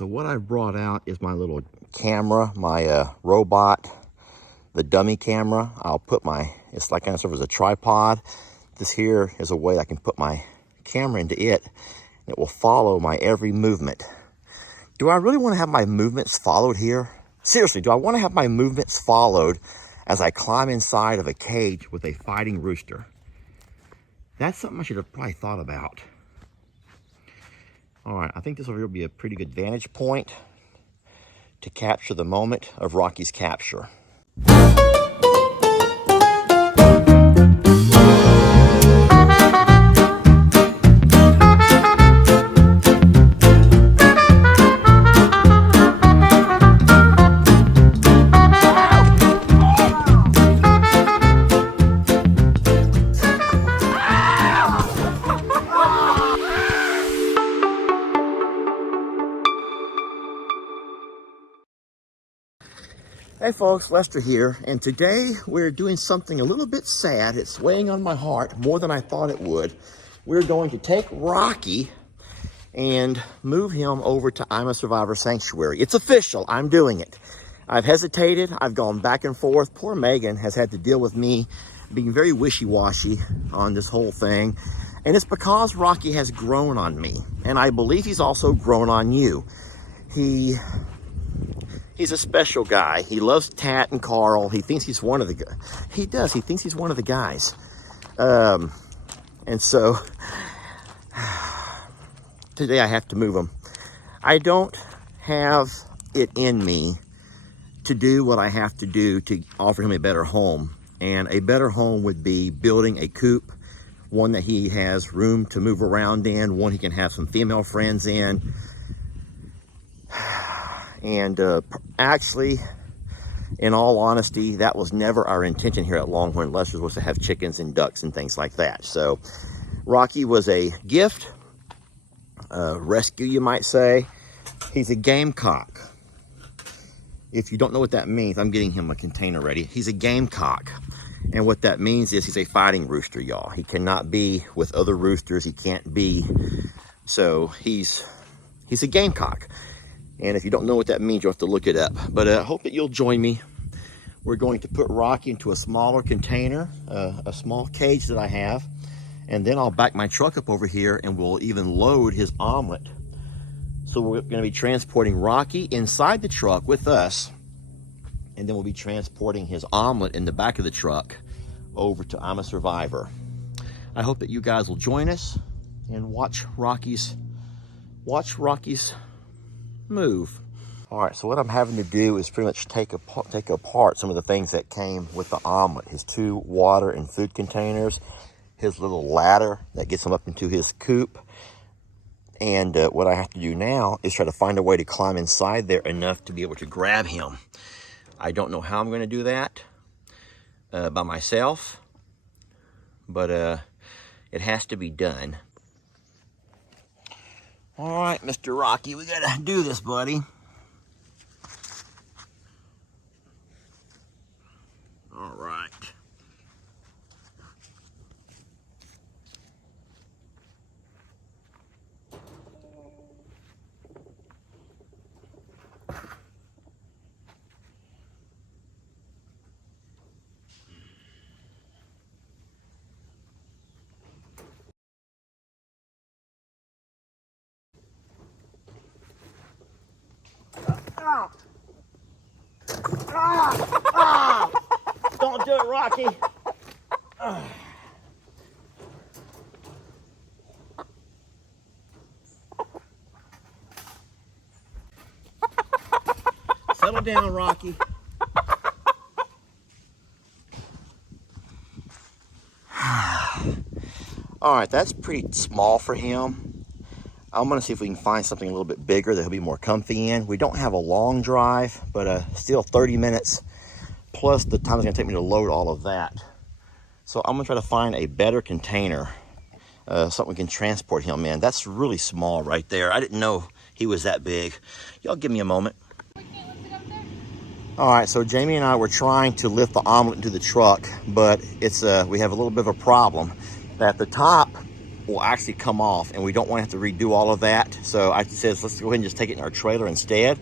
so what I brought out is my little camera, my robot, the dummy camera. I'll put it's like kind of serve as a tripod. This here is a way I can put my camera into it, and it will follow my every movement. Do I really want to have my movements followed here? Seriously, do I want to have my movements followed as I climb inside of a cage with a fighting rooster? That's something I should have probably thought about. All right, I think this will be a pretty good vantage point to capture the moment of Rocky's capture. Hey folks, Lester here, and today we're doing something a little bit sad. It's weighing on my heart more than I thought it would. We're going to take Rocky and move him over to I'm a Survivor Sanctuary. It's official, I'm doing it. I've hesitated, I've gone back and forth. Poor Megan has had to deal with me being very wishy-washy on this whole thing. And it's because Rocky has grown on me, and I believe he's also grown on you. He's a special guy. He loves Tat and Carl. He thinks he's one of the guys. He does. He thinks he's one of the guys. And so today I have to move him. I don't have it in me to do what I have to do to offer him a better home. And a better home would be building a coop, one that he has room to move around in, one he can have some female friends in. And actually, in all honesty, that was never our intention here at Longhorn. Lester's was to have chickens and ducks and things like that. So Rocky was a gift, rescue, you might say. He's a gamecock. If you don't know what that means, I'm getting him a container ready. He's a gamecock. And what that means is he's a fighting rooster, y'all. He cannot be with other roosters. He can't be. So he's a gamecock. And if you don't know what that means, you'll have to look it up. But I hope that you'll join me. We're going to put Rocky into a smaller container, a small cage that I have. And then I'll back my truck up over here and we'll even load his omelet. So we're going to be transporting Rocky inside the truck with us. And then we'll be transporting his omelet in the back of the truck over to I'm a Survivor. I hope that you guys will join us and watch Rocky's move. All right, so what I'm having to do is pretty much take apart some of the things that came with the omelet. His 2 water and food containers, his little ladder that gets him up into his coop. And what I have to do now is try to find a way to climb inside there enough to be able to grab him. I don't know how I'm going to do that by myself, but it has to be done. All right, Mr. Rocky, we gotta do this, buddy. All right. Don't do it, Rocky. Settle down, Rocky. All right, that's pretty small for him. I'm gonna see if we can find something a little bit bigger that he'll be more comfy in. We don't have a long drive, but still 30 minutes plus the time it's gonna take me to load all of that. So I'm gonna try to find a better container, something we can transport him in. That's really small right there. I didn't know he was that big. Y'all give me a moment. All right, so Jamie and I were trying to lift the omelet into the truck, but it's we have a little bit of a problem. At the top, will actually come off, and we don't want to have to redo all of that. So I says, let's go ahead and just take it in our trailer instead.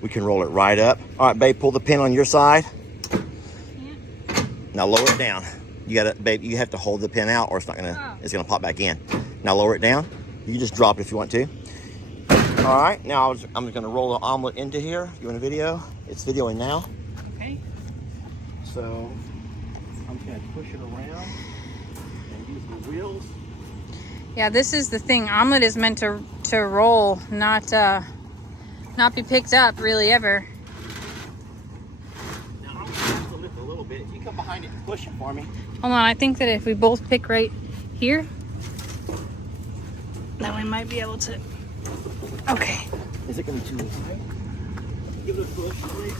We can roll it right up. All right, babe, pull the pin on your side. Yeah. Now lower it down. You gotta, babe, you have to hold the pin out or it's not gonna, it's gonna pop back in. Now lower it down. You can just drop it if you want to. All right, now I'm just gonna roll the omelet into here. You want a video? It's videoing now. Okay. So I'm just gonna push it around and use the wheels. Yeah, this is the thing. Omelet is meant to roll, not be picked up really ever. Now I'm gonna have to lift a little bit. If you come behind it and push it for me. Hold on, I think that if we both pick right here, then we might be able to. Okay. Is it gonna be too high? Give it a push, please.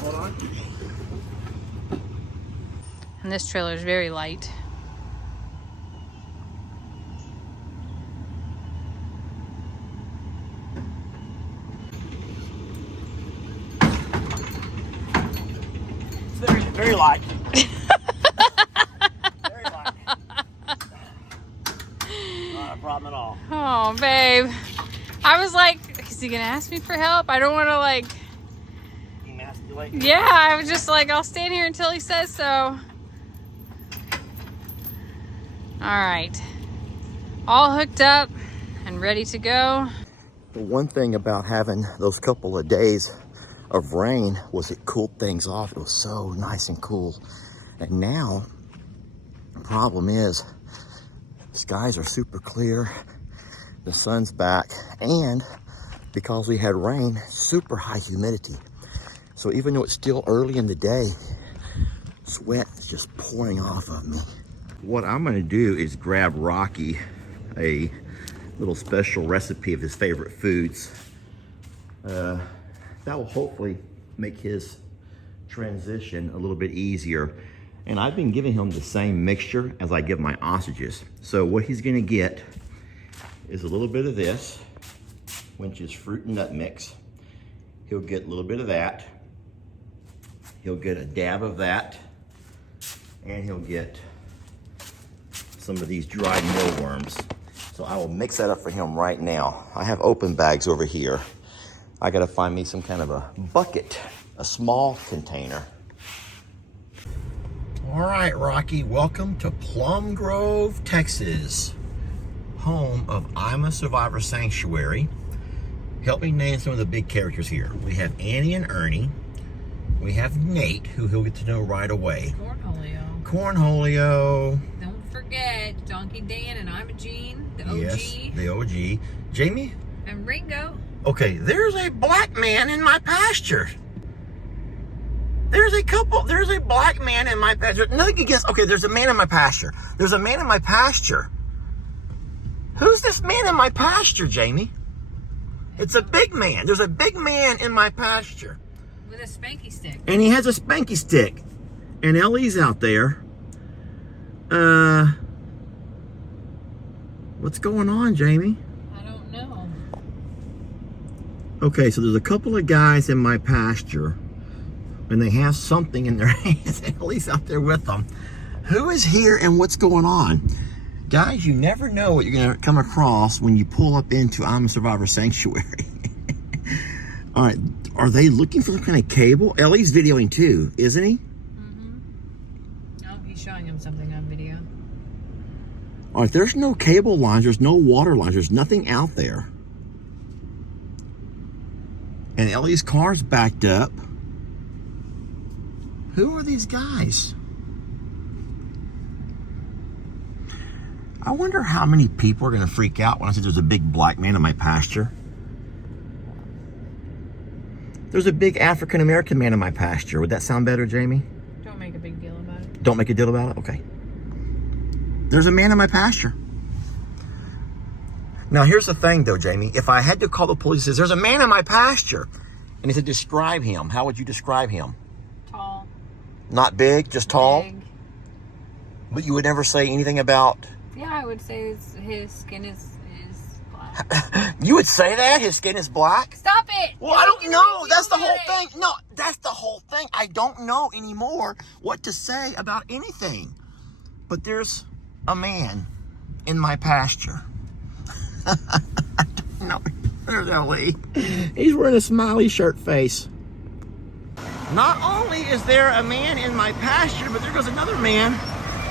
Hold on. And this trailer is very light. It's very light. Very light. Not a problem at all. Oh, babe. I was like, is he gonna ask me for help? I don't want to like. Emasculate. Yeah, I was just like, I'll stand here until he says so. All right, all hooked up and ready to go. The one thing about having those couple of days of rain was it cooled things off. It was so nice and cool. And now, the problem is, skies are super clear. The sun's back, and because we had rain, super high humidity. So even though it's still early in the day, sweat is just pouring off of me. What I'm gonna do is grab Rocky a little special recipe of his favorite foods. That will hopefully make his transition a little bit easier. And I've been giving him the same mixture as I give my ostriches. So what he's gonna get is a little bit of this, which is fruit and nut mix. He'll get a little bit of that. He'll get a dab of that. And he'll get some of these dried mealworms. So I will mix that up for him right now. I have open bags over here. I gotta find me some kind of a bucket, a small container. All right, Rocky, welcome to Plum Grove, Texas, home of I'm a Survivor Sanctuary. Help me name some of the big characters here. We have Annie and Ernie. We have Nate, who he'll get to know right away. Cornholio. Cornholio. Don't forget Donkey Dan and I'm a Gene, the OG. Yes, the OG. Jamie? And Ringo. Okay, there's a black man in my pasture. There's a black man in my pasture. Nothing against, okay, there's a man in my pasture. There's a man in my pasture. Who's this man in my pasture, Jamie? It's a big man. There's a big man in my pasture. With a spanky stick. And he has a spanky stick. And Ellie's out there. What's going on, Jamie? I don't know. Okay, so there's a couple of guys in my pasture. And they have something in their hands. Ellie's out there with them. Who is here and what's going on? Guys, you never know what you're going to come across when you pull up into I'm a Survivor Sanctuary. All right, are they looking for some kind of cable? Ellie's videoing too, isn't he? Oh, he's showing him something on video. All right, there's no cable lines, there's no water lines, there's nothing out there. And Ellie's car's backed up. Who are these guys? I wonder how many people are going to freak out when I say there's a big black man in my pasture. There's a big African-American man in my pasture. Would that sound better, Jamie? Don't make a big deal about it. Don't make a deal about it? Okay. There's a man in my pasture. Now, here's the thing, though, Jamie. If I had to call the police and says, there's a man in my pasture, and he said, describe him, how would you describe him? Tall. Not big, just tall? Big. But you would never say anything about... Yeah, I would say his skin is black. You would say that? His skin is black? Stop it! Well, I don't know. That's the whole thing. No, that's the whole thing. I don't know anymore what to say about anything. But there's a man in my pasture. No, there's Ellie. He's wearing a smiley shirt face. Not only is there a man in my pasture, but there goes another man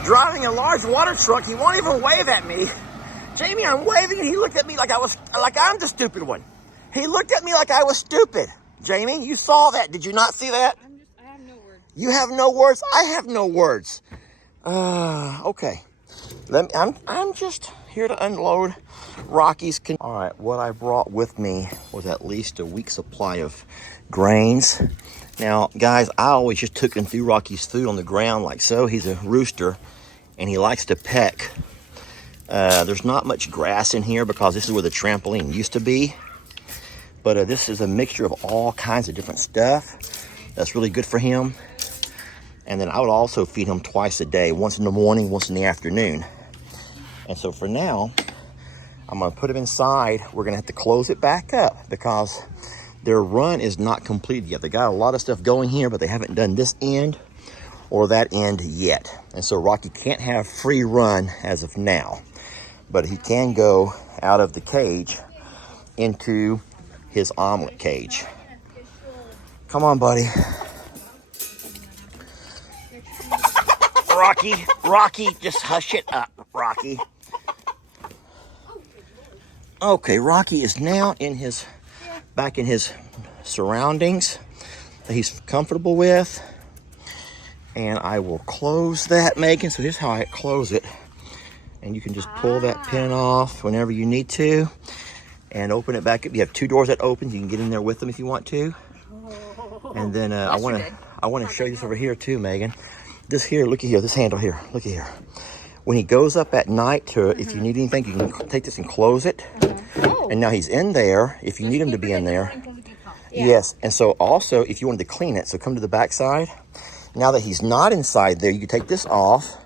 driving a large water truck. He won't even wave at me. Jamie, I'm waving and he looked at me like I'm the stupid one. He looked at me like I was stupid. Jamie, you saw that. Did you not see that? I have no words. You have no words. I have no words. Okay. I'm just here to unload Rocky's. All right, what I brought with me was at least a week's supply of grains. Now, guys, I always just took him through Rocky's food on the ground like so. He's a rooster, and he likes to peck. There's not much grass in here because this is where the trampoline used to be. But this is a mixture of all kinds of different stuff that's really good for him. And then I would also feed him twice a day, once in the morning, once in the afternoon. And so for now, I'm gonna put him inside. We're gonna have to close it back up because their run is not completed yet. They got a lot of stuff going here, but they haven't done this end or that end yet. And so Rocky can't have free run as of now, but he can go out of the cage into his omelet cage. Come on, buddy. Rocky, just hush it up, Rocky. Okay, Rocky is now back in his surroundings that he's comfortable with. And I will close that, Megan. So here's how I close it. And you can just pull that pin off whenever you need to and open it back up. You have two doors that open. You can get in there with them if you want to. And then I want to show you this over here too, Megan. This here, look at here, this handle here, look at here. When he goes up at night to, if you need anything, you can take this and close it. And now he's in there, if you need him to be in there. Yes, and so also, if you wanted to clean it, so come to the back side. Now that he's not inside there, you can take this off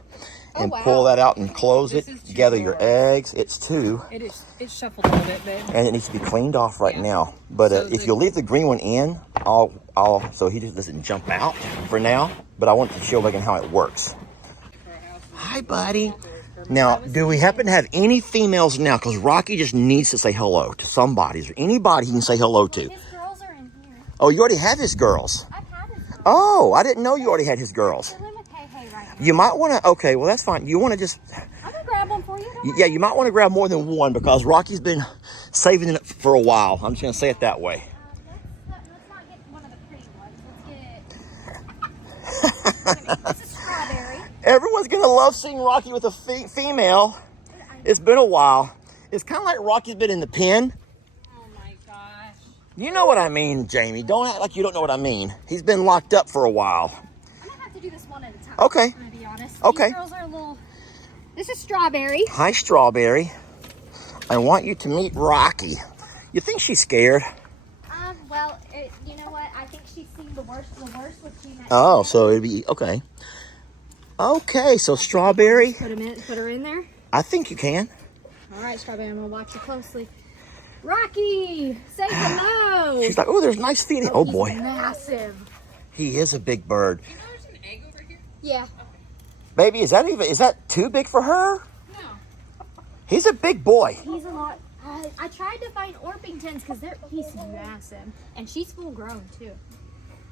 and pull that out and close it. Gather your eggs. It's two. It's shuffled a little bit, babe. And it needs to be cleaned off right now. But so if you'll leave the green one in, so he just doesn't jump out for now. But I want to show Megan how it works. Hi, buddy. Now, do we happen to have any females now? Because Rocky just needs to say hello to somebody. Is there anybody he can say hello to? His girls are in here. Oh, you already have his girls. I've had his girls. Oh, I didn't know you already had his girls. They're with Hey right now. You might want to, okay, well, that's fine. You want to just, I'm going to grab one for you. yeah, you might want to grab more than one because Rocky's been saving it for a while. I'm just going to say it that way. Let's not get one of the pretty ones. Let's get... This is Strawberry. Everyone's going to love seeing Rocky with a female. It's been a while. It's kind of like Rocky's been in the pen. Oh my gosh. You know what I mean, Jamie. Don't act like you don't know what I mean. He's been locked up for a while. I'm going to have to do this one at a time. Okay. I'm going to be honest. Okay. These girls are a little... This is Strawberry. Hi, Strawberry. I want you to meet Rocky. You think she's scared? Well, you know what? I think she's seen the worst when she met. Oh, so it'd be, okay. Okay, so Strawberry. Put her in there. I think you can. All right, Strawberry, I'm going to watch you closely. Rocky, say hello. She's like, oh, there's nice feeding. Oh, boy. Massive. He is a big bird. You know there's an egg over here? Yeah. Baby, is that too big for her? No. He's a big boy. He's a lot. I tried to find Orpingtons because he's massive. And she's full grown, too.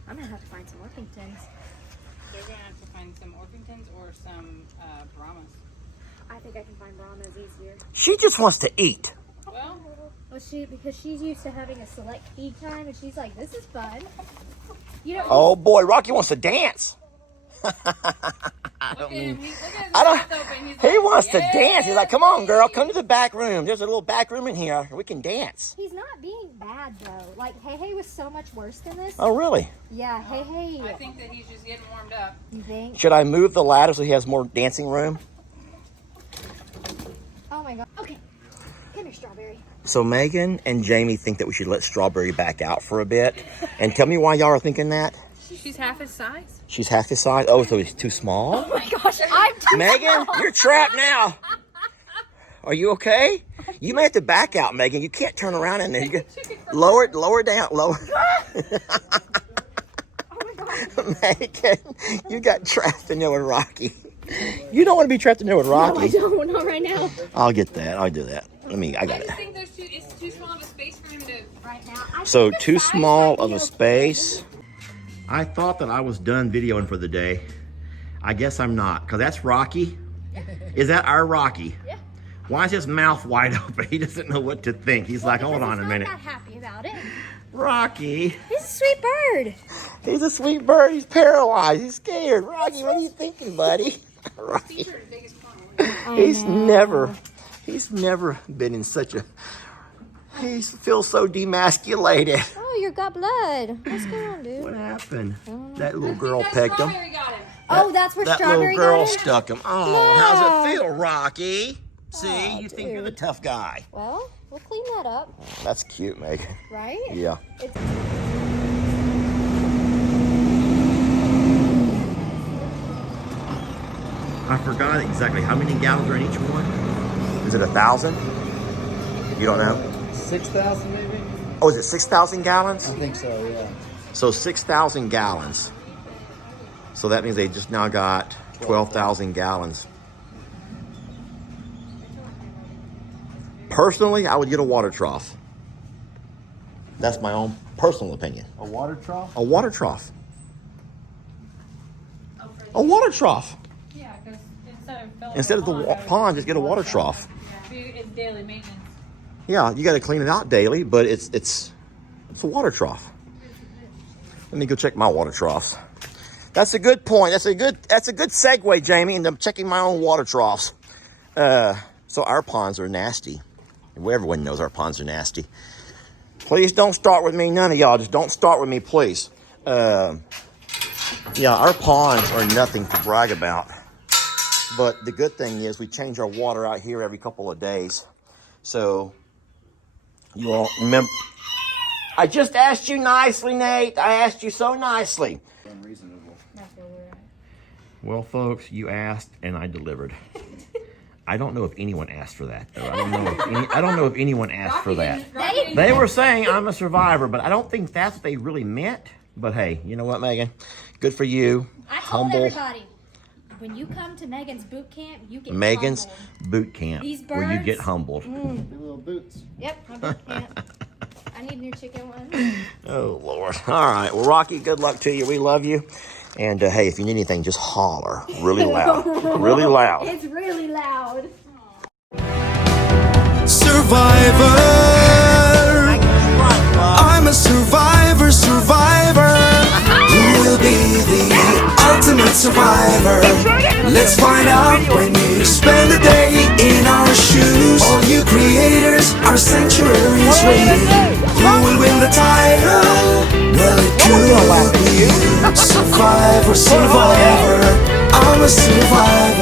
I'm going to have to find some Orpingtons. They're going to have to find some Orpingtons or some Brahmas. I think I can find Brahmas easier. She just wants to eat. Well, Because she's used to having a select feed time, and she's like, this is fun. You know, Oh, boy, Rocky wants to dance. I don't mean. Look at his I don't. mouth open. He's He like, wants to "Yay!" dance. He's like, come on, girl, come to the back room. There's a little back room in here. We can dance. he's not being bad, though. Like, Hey was so much worse than this. Oh, really? Yeah, Hey. I think that he's just getting warmed up. You think? Should I move the ladder so he has more dancing room? Oh, my God. Okay. Come here, Strawberry. So Megan and Jamie think that we should let Strawberry back out for a bit. And tell me why y'all are thinking that. She's half his size. She's half his size. Oh, so he's too small? Oh, my gosh. I'm too Megan, you're trapped now. Are you okay? You may have to back out, Megan. You can't turn around in there. You lower down, lower. Oh, my God. Megan, you got trapped in there with Rocky. You don't want to be trapped in there with No, I Rocky. don't. Not right now. I'll get that. I'll do that. I got it. think it's too small of a space for him to. Right now. I So think the too size small might of be a okay. space. I thought that I was done videoing for the day. I guess I'm not, because that's Rocky. Is that our Rocky? Yeah. Why is his mouth wide open? He doesn't know what to think. He's like, hold on a minute. He's not that happy about it. Rocky. He's a sweet bird. He's a sweet bird. He's paralyzed. He's scared. Rocky, what are you thinking, buddy? Rocky. He's never been in such a, he feels so demasculated. Oh, you got blood. What's going on, dude? What happened? That little girl pecked him. Oh, that's where That Strawberry little girl got it? stuck him. Oh, No. how's it feel, Rocky? See, Oh, you think you're the dude. tough guy. Well, we'll clean that up, That's cute, Megan. right? Yeah. It's I forgot exactly how many gallons are in each one. Is it 1,000? You don't know? 6,000 maybe? Oh, is it 6,000 gallons? I think so, yeah. So 6,000 gallons. So that means they just now got 12,000 gallons. Personally, I would get a water trough. That's my own personal opinion. A water trough? A water trough. A water trough. Yeah, because instead Instead of the pond, just get a water trough. it's daily maintenance. Yeah, you got to clean it out daily, but it's a water trough. Let me go check my water troughs. That's a good point. That's a good segue, Jamie, into checking my own water troughs. So our ponds are nasty. Everyone knows our ponds are nasty. Please don't start with me, none of y'all. Just don't start with me, please. Yeah, our ponds are nothing to brag about. But the good thing is we change our water out here every couple of days. So you all remember. I just asked you nicely, Nate. I asked you so nicely. Unreasonable. Well, folks, you asked and I delivered. I don't know if anyone asked for that, though. I don't know if anyone asked for that. They were saying I'm a survivor, but I don't think that's what they really meant. But hey, you know what, Megan? Good for you. I told everybody, when you come to Megan's boot camp, you get Megan's humbled. boot camp, These where you birds? get humbled. Little boots. Yep, my boot camp. I need new chicken ones. Oh, Lord. All right. Well, Rocky, good luck to you. We love you. And hey, if you need anything, just holler really loud. Really loud. It's really loud. Survivor. I'm a survivor, survivor. Who will be the ultimate survivor? Let's find out when you spend a day in our shoes. All you creators, our sanctuary is waiting. Who will win the title? Well, it could be you. Survivor, survivor. I'm a survivor.